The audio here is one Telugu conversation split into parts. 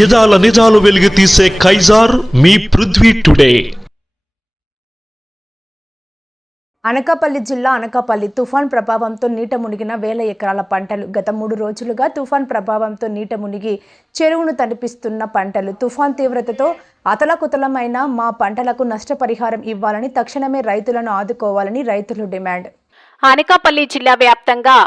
యదాల నిజాలు వెలుగు తీసే కైజార్ మీ పృథ్వీ టుడే. అనకాపల్లి జిల్లా అనకాపల్లి తుఫాన్ ప్రభావంతో నీట మునిగిన వేల ఎకరాల పంటలు గత మూడు రోజులుగా తుఫాన్ ప్రభావంతో నీట మునిగి చెరువును తడిపిస్తున్న పంటలు. తుఫాన్ తీవ్రతతో అతలకుతలమైన మా పంటలకు నష్టపరిహారం ఇవ్వాలని తక్షణమే రైతులను ఆదుకోవాలని రైతులు డిమాండ్. అనకాపల్లి జిల్లా వ్యాప్తంగా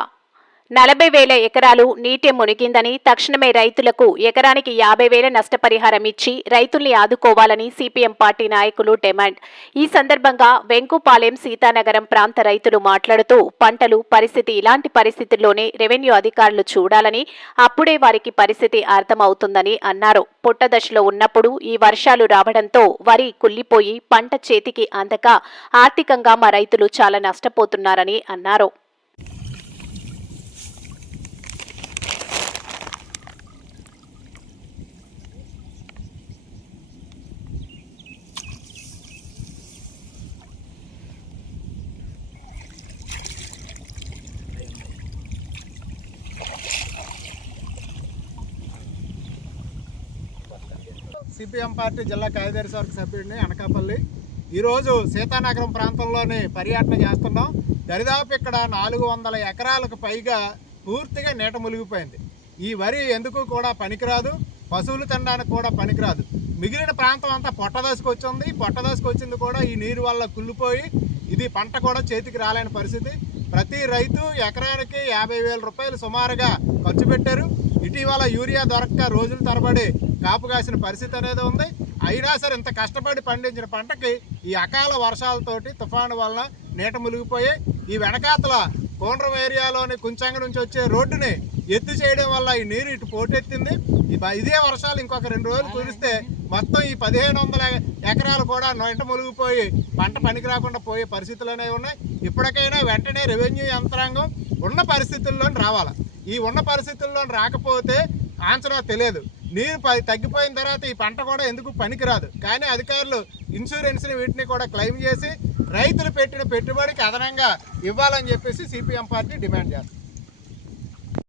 నలభై వేల ఎకరాలు నీటి మునిగిందని తక్షణమే రైతులకు ఎకరానికి యాభై వేల నష్టపరిహారం ఇచ్చి రైతుల్ని ఆదుకోవాలని సిపిఎం పార్టీ నాయకులు డిమాండ్. ఈ సందర్భంగా వెంకుపాలెం సీతానగరం ప్రాంత రైతులు మాట్లాడుతూ పంటలు పరిస్థితి ఇలాంటి పరిస్థితుల్లోనే రెవెన్యూ అధికారులు చూడాలని అప్పుడే వారికి పరిస్థితి అర్థమవుతుందని అన్నారు. పుట్టదశలో ఉన్నప్పుడు ఈ వర్షాలు రావడంతో వరి కుల్లిపోయి పంట చేతికి అందక ఆర్థికంగా మా రైతులు చాలా నష్టపోతున్నారని అన్నారు. సిపిఎం పార్టీ జిల్లా కార్యదర్శి వర్గ సభ్యుడిని అనకాపల్లి. ఈరోజు సీతానగరం ప్రాంతంలోని పర్యటన చేస్తున్నాం. దరిదాపు ఇక్కడ నాలుగు వందల ఎకరాలకు పైగా పూర్తిగా నీట మునిగిపోయింది. ఈ వరి ఎందుకు కూడా పనికిరాదు పశువులు తినడానికి కూడా పనికిరాదు. మిగిలిన ప్రాంతం అంతా పొట్టదశకు వచ్చింది. పొట్టదశకు వచ్చింది కూడా ఈ నీరు వల్ల కుళ్ళిపోయి ఇది పంట కూడా చేతికి రాలేని పరిస్థితి. ప్రతి రైతు ఎకరానికి యాభై వేల రూపాయలు సుమారుగా ఖర్చు పెట్టారు. ఇటీవల యూరియా దొరక్క రోజుల తరబడి కాపు కాసిన పరిస్థితి అనేది ఉంది. అయినా సరే ఇంత కష్టపడి పండించిన పంటకి ఈ అకాల వర్షాలతోటి తుఫాను వలన నీట మునిగిపోయి ఈ వెనకాతల కోండ్రం ఏరియాలోని కుంచంగ నుంచి వచ్చే రోడ్డుని ఎత్తు చేయడం వల్ల ఈ నీరు ఇటు పోటెత్తింది. ఇదే వర్షాలు ఇంకొక రెండు రోజులు కురిస్తే మొత్తం ఈ పదిహేను వందల ఎకరాల కూడా నొంట మునిగిపోయి పంట పనికి రాకుండా పోయే పరిస్థితులు అనేవి ఉన్నాయి. ఇప్పటికైనా వెంటనే రెవెన్యూ యంత్రాంగం ఉన్న పరిస్థితుల్లో రావాలి? ఈ ఉన్న పరిస్థితుల్లో రాకపోతే ఆన్సర్ తెలియదు. నీరు ప- తగ్గిపోయిన తర్వాత ఈ పంట కూడా ఎందుకు పనికిరాదు కానీ అధికారులు ఇన్సూరెన్స్ని వీటిని కూడా క్లెయిమ్ చేసి రైతులు పెట్టిన పెట్టుబడికి అదనంగా ఇవ్వాలని చెప్పేసి సిపిఎం పార్టీ డిమాండ్ చేస్తుంది.